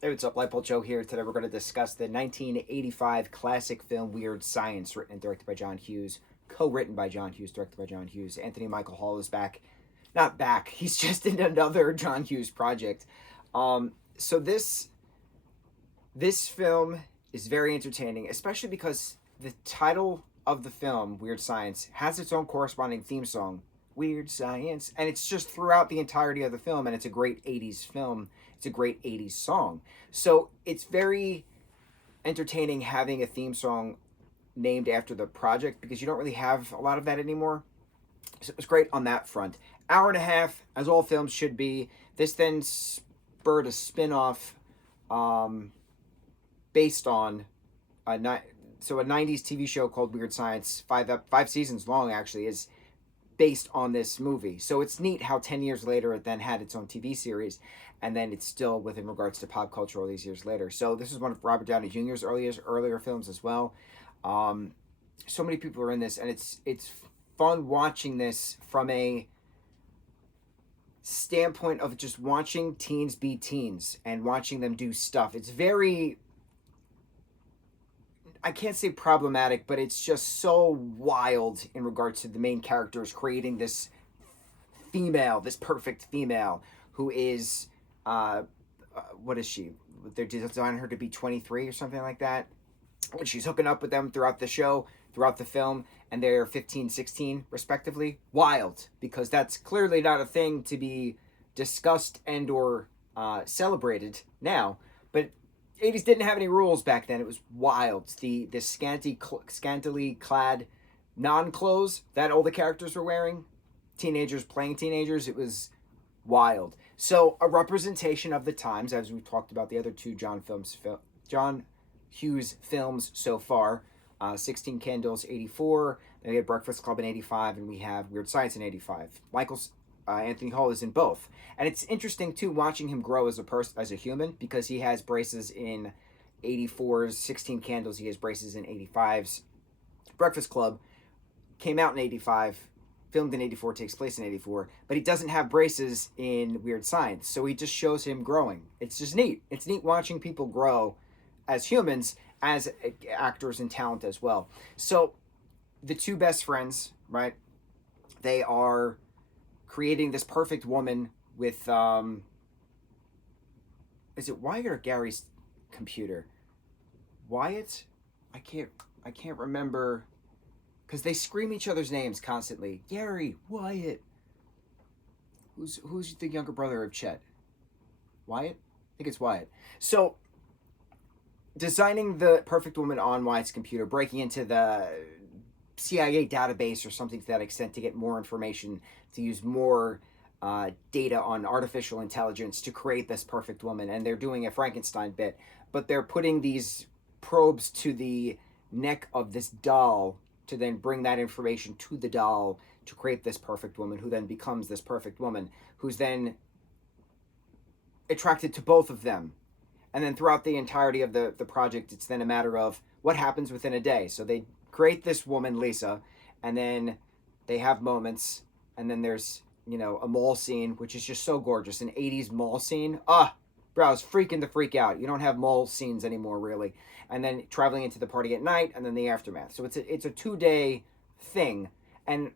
Hey, what's up? Lightboltjoe here. Today we're going to discuss the 1985 classic film Weird Science, written and directed by John Hughes, co-written by John Hughes, directed by John Hughes. Anthony Michael Hall is back. Not back. He's just in another John Hughes project. So this film is very entertaining, especially because the title of the film, Weird Science, has its own corresponding theme song, Weird Science, and it's just throughout the entirety of the film, and it's a great 80s film. It's a great 80s song. So it's very entertaining having a theme song named after the project because you don't really have a lot of that anymore. So it was great on that front. Hour and a half, as all films should be. This then spurred a spin-off based on a 90s TV show called Weird Science, five seasons long actually, is based on this movie. So it's neat how 10 years later it then had its own TV series, and then it's still within regards to pop culture all these years later. So this is one of Robert Downey Jr.'s earlier films as well. So many people are in this, and it's fun watching this from a standpoint of just watching teens be teens and watching them do stuff. It's very, I can't say problematic, but it's just so wild in regards to the main characters creating this female, this perfect female who is, what is she? They're designing her to be 23 or something like that. And she's hooking up with them throughout the show, throughout the film, and they're 15, 16, respectively. Wild, because that's clearly not a thing to be discussed and or celebrated now. But 80s didn't have any rules back then. It was wild. The scantily clad non-clothes that all the characters were wearing, teenagers playing teenagers, it was wild. So a representation of the times, as we talked about the other two John Hughes films so far. 16 Candles, 84. Then we had Breakfast Club in 85, and we have Weird Science in 85. Anthony Hall is in both, and it's interesting too watching him grow as a human, because he has braces in 84's 16 Candles. He has braces in 85's Breakfast Club. Came out in 85, filmed in 84, takes place in 84, but he doesn't have braces in Weird Science, so he just shows him growing. It's just neat. It's neat watching people grow as humans, as actors and talent as well. So the two best friends, right, they are creating this perfect woman with is it Wyatt or Gary's computer? Wyatt? I can't remember, because they scream each other's names constantly. Gary, Wyatt. Who's the younger brother of Chet? Wyatt? I think it's Wyatt. So designing the perfect woman on Wyatt's computer, breaking into the CIA database or something to that extent to get more information, to use more data on artificial intelligence to create this perfect woman. And they're doing a Frankenstein bit, but they're putting these probes to the neck of this doll to then bring that information to the doll to create this perfect woman, who then becomes this perfect woman, who's then attracted to both of them. And then throughout the entirety of the project, it's then a matter of what happens within a day. So they create this woman, Lisa, and then they have moments, and then there's, a mall scene, which is just so gorgeous. An 80s mall scene. Bro, I was freaking the freak out. You don't have mall scenes anymore, really. And then traveling into the party at night, and then the aftermath. So it's a 2-day thing. And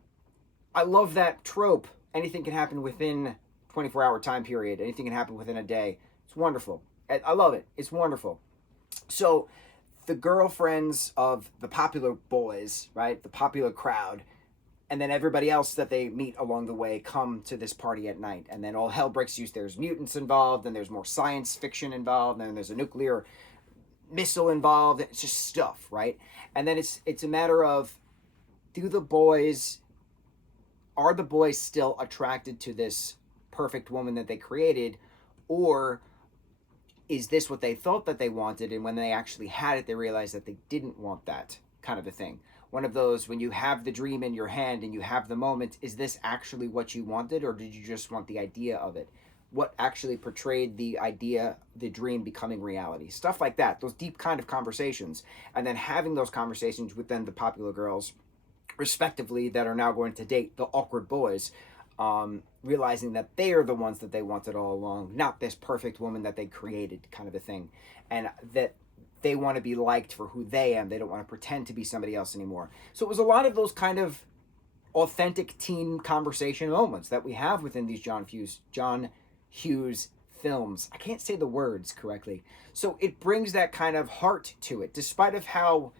I love that trope. Anything can happen within 24-hour time period. Anything can happen within a day. It's wonderful. I love it. It's wonderful. So the girlfriends of the popular boys, right, the popular crowd, and then everybody else that they meet along the way come to this party at night. And then all hell breaks loose. There's mutants involved, and there's more science fiction involved, and then there's a nuclear missile involved. It's just stuff, right? And then it's a matter of, are the boys still attracted to this perfect woman that they created, or is this what they thought that they wanted, and when they actually had it, they realized that they didn't want that, kind of a thing? One of those, when you have the dream in your hand and you have the moment, is this actually what you wanted, or did you just want the idea of it? What actually portrayed the idea, the dream becoming reality? Stuff like that, those deep kind of conversations. And then having those conversations with then the popular girls, respectively, that are now going to date the awkward boys. realizing that they are the ones that they wanted all along, not this perfect woman that they created, kind of a thing. And that they want to be liked for who they am. They don't want to pretend to be somebody else anymore. So it was a lot of those kind of authentic teen conversation moments that we have within these John Hughes films. I can't say the words correctly. So it brings that kind of heart to it, despite of how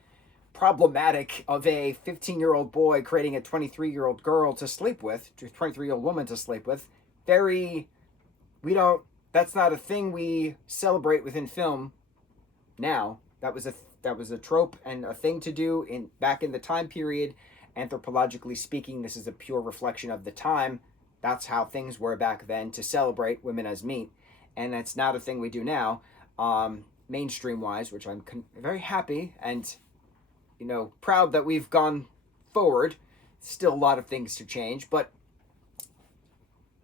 problematic of a 15-year-old boy creating a 23-year-old girl to sleep with, 23-year-old woman to sleep with. That's not a thing we celebrate within film now. That was a trope and a thing to do back in the time period. Anthropologically speaking, this is a pure reflection of the time. That's how things were back then, to celebrate women as meat. And that's not a thing we do now, mainstream wise, which I'm very happy and proud that we've gone forward. Still a lot of things to change, but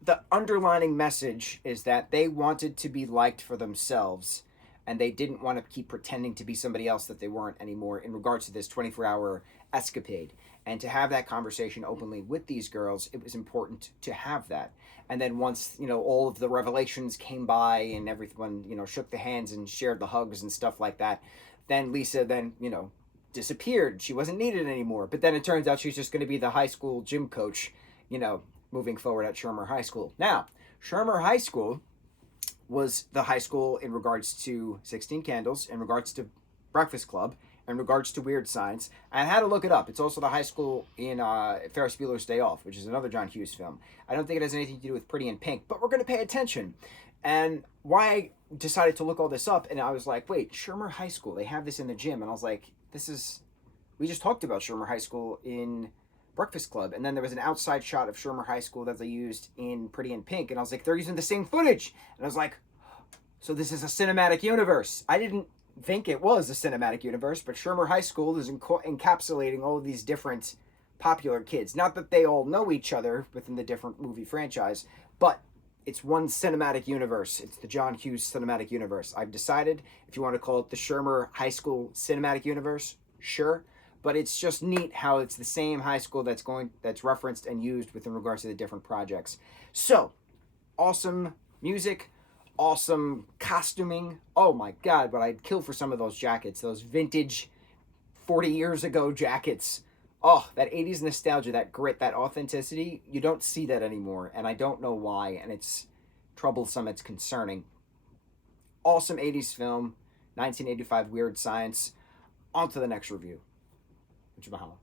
the underlining message is that they wanted to be liked for themselves, and they didn't want to keep pretending to be somebody else that they weren't anymore in regards to this 24-hour escapade. And to have that conversation openly with these girls, it was important to have that. And then once, all of the revelations came by and everyone, shook the hands and shared the hugs and stuff like that, then Lisa disappeared. She wasn't needed anymore. But then it turns out she's just going to be the high school gym coach, moving forward at Shermer High School. Now, Shermer High School was the high school in regards to 16 Candles, in regards to Breakfast Club, in regards to Weird Science. I had to look it up. It's also the high school in Ferris Bueller's Day Off, which is another John Hughes film. I don't think it has anything to do with Pretty in Pink, but we're going to pay attention. And why I decided to look all this up, and I was like, wait, Shermer High School, they have this in the gym. And I was like, we just talked about Shermer High School in Breakfast Club, and then there was an outside shot of Shermer High School that they used in Pretty in Pink, and I was like, they're using the same footage. And I was like, so this is a cinematic universe. I didn't think it was a cinematic universe, but Shermer High School is encapsulating all of these different popular kids. Not that they all know each other within the different movie franchise, but it's one cinematic universe. It's the John Hughes cinematic universe. I've decided, if you want to call it the Shermer High School cinematic universe, sure. But it's just neat how it's the same high school that's referenced and used within regards to the different projects. So, awesome music, awesome costuming. Oh my God, but I'd kill for some of those jackets, those vintage 40 years ago jackets. Oh, that 80s nostalgia, that grit, that authenticity, you don't see that anymore, and I don't know why, and it's troublesome, it's concerning. Awesome 80s film, 1985 Weird Science. On to the next review. Mucho mahalo.